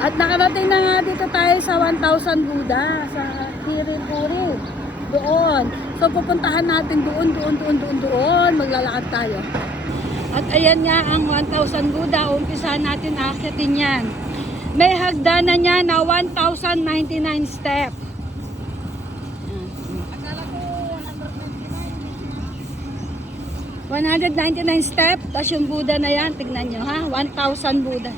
At nakarating na nga dito tayo sa 1,000 Buddha, sa Kirikuri. Doon. So pupuntahan natin doon. Maglalakad tayo. At ayan nga ang 1,000 Buddha. Umpisahan natin akyatin yan. May hagdanan niya na 1,099 step. 199 step, tapos yung Buddha na yan, tignan nyo ha, 1,000 Buddha.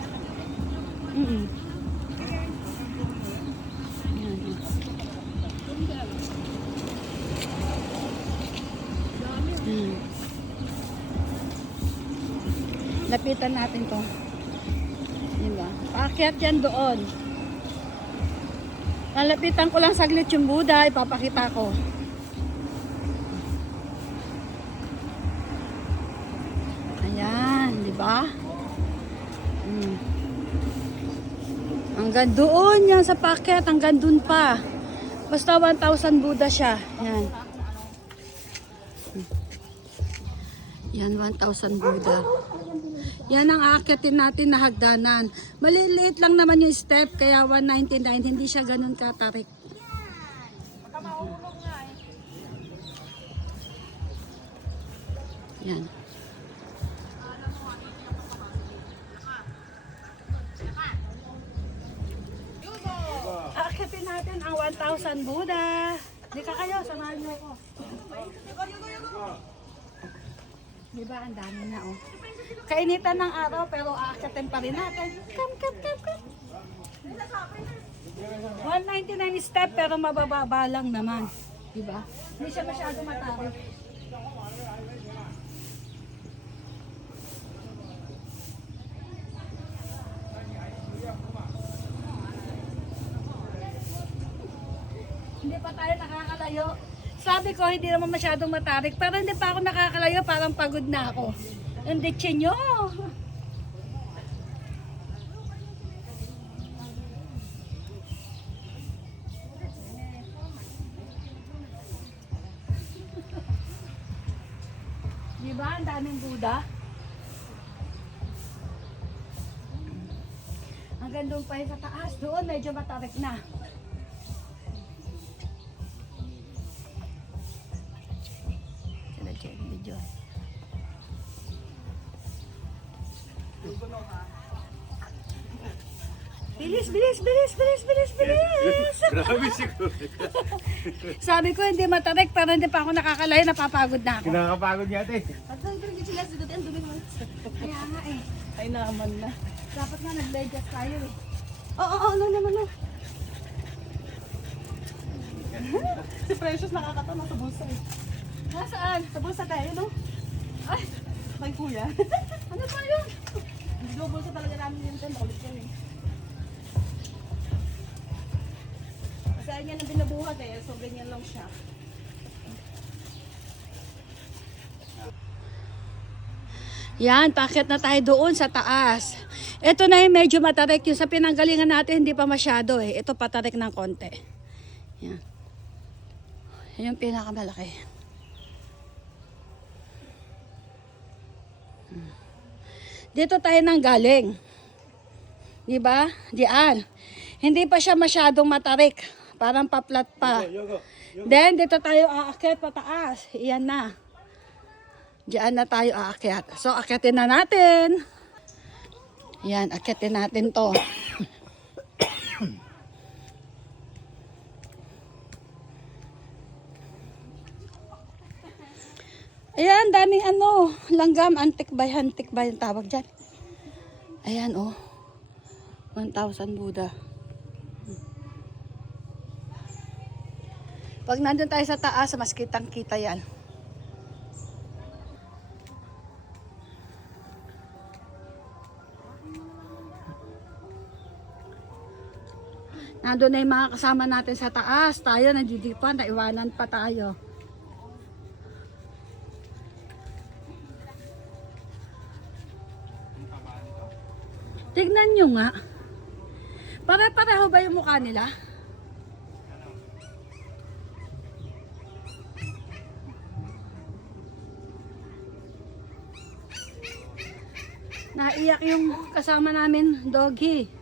Lapitan natin to. Diba? Paakyat yan doon. Lalapitan ko lang saglit yung Buddha, ipapakita ko. Diba? Hanggang doon yan sa packet, hanggang doon pa. Basta 1,000 Buddha siya. Yan. Yan, 1,000 Buddha. Yan ang aakyatin natin na hagdanan. Maliliit lang naman yung step, kaya 199, hindi siya ganun katarik. Yan. Aakyatin natin ang 1,000 Buddha. Di ka kayo, samahan niyo ako. Diba, ang dami na oh. Kainitan ng araw pero aakyatin pa rin natin. Come. 199 step pero mabababa lang naman. Diba? Hindi siya masyado matarik. Hindi pa tayo nakakalayo. Sabi ko, hindi naman masyadong matarik. Pero hindi pa ako nakakalayo, parang pagod na ako. Ang ditse nyo. Diba? Ang daming Buddha. Hanggang doon pa yung sa taas. Doon, medyo matarik na. Video. Bilis! Grabe siguro. Sabi ko hindi matarik pero hindi pa ako nakakalayo, napapagod na ako. Kinakapagod niya ate. Kaya nga eh. Ay naman na. Dapat nga nag-ledges tayo eh. Oo, naman. Si Precious nakakatawa sa bulsa eh. Nasaan? Sa bulsa tayo, no? Ay, Kay kuya. ano pa yun? Hindi ko bulsa talaga namin yun. Nakulit yan eh. Kasi ayaw niya nang binabuhat eh. So ganyan lang siya. Yan, paket na tayo doon sa taas. Ito na yung medyo matarik. Yung sa pinanggalingan natin, hindi pa masyado eh. Ito patarik ng konti. Yan. Yan yung pinakamalaki. Dito tayo nang galing. Diba? Diyan. Hindi pa siya masyadong matarik. Parang paplat pa. Then, dito tayo aakyat pataas. Iyan na. Diyan na tayo aakyat. So, akyatin na natin. Yan, akyatin natin to. Ayan, daming ano, langgam, antik ba yung tawag dyan. Ayan, oh. 1,000 Buddha. Pag nandun tayo sa taas, mas kitang-kita yan. Nandun na yung mga kasama natin sa taas. Tayo, nandidipan, naiwanan pa tayo. Tignan nyo nga. Pare-pareho ba yung mukha nila? Naiyak yung kasama namin, doggy.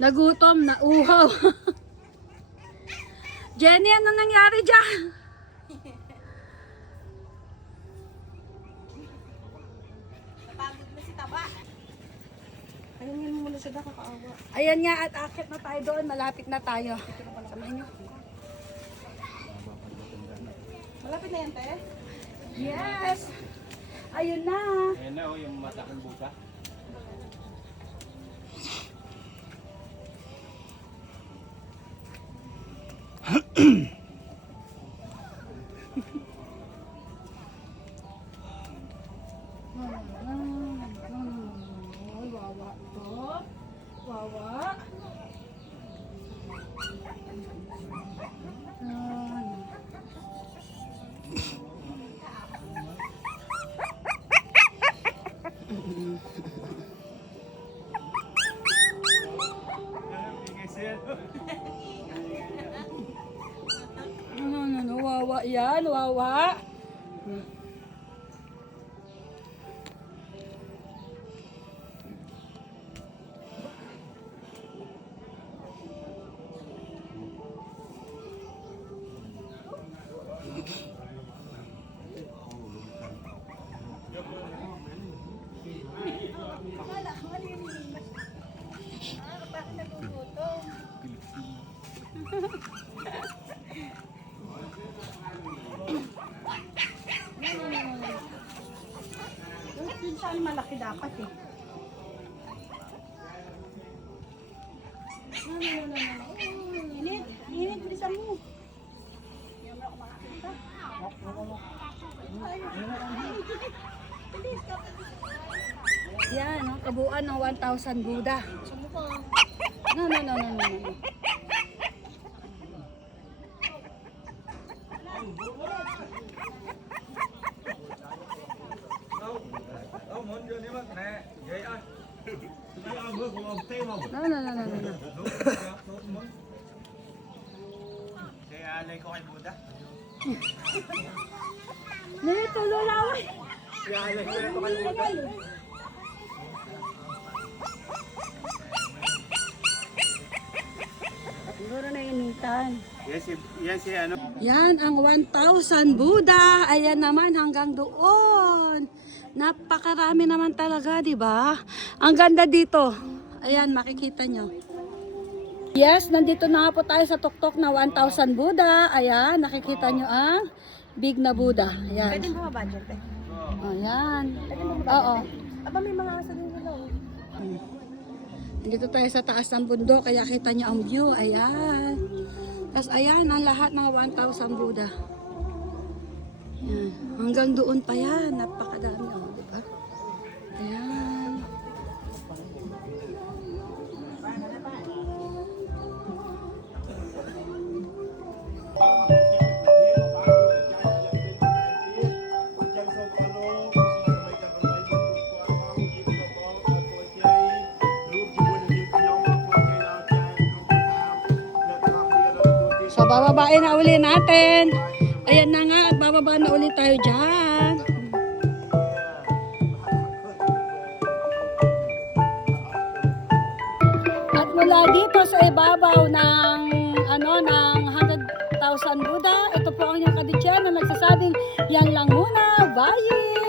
Nagutom, nauhaw. Jenny, ano nangyari dyan? Napagod na si Taba. Ayun mo muna siya, kakaawa. Ayan nga, at akit na tayo doon. Malapit na tayo. Samahan niyo. Malapit na yan, te. Yes! Ayun na. Ayan na, yung mataking buta. Wawa to. Wawa. No, wawa yan, wawa. Yung saan malaki dapat eh. Init, init, bilisan mo. Yan, no? Kabuuan ng 1,000 Buddha. No. No. Kaya alay ko kay Buda. Nito, lulaway. Kaya alay ko kay Buda. Siguro na initan. Yan si ano. Yan ang 1,000 Buddha. Ayan naman hanggang doon. Napakarami naman talaga, di ba? Ang ganda dito. Ayan, makikita nyo. Yes, nandito na nga po tayo sa tuktok na 1,000 Buddha. Ayan, nakikita nyo ang big na Buddha. Ayan. Pwede mo budget eh. Ayan. Oo. Aba may mga asa din nila. Dito tayo sa taas ng bundok, kaya kita nyo ang view. Ayan. Tapos ayan, ang lahat ng 1,000 Buddha. Ayan. Hanggang doon pa yan. Napakadami. Oh, diba? Ayan. So, bababain na uli natin. Ayan na nga, at bababa na ulit tayo dyan. At mula dito sa ibabaw ng ng 100,000 Buddha, ito po ang inyong kaditsyan na nagsasabing, yan lang muna, bye!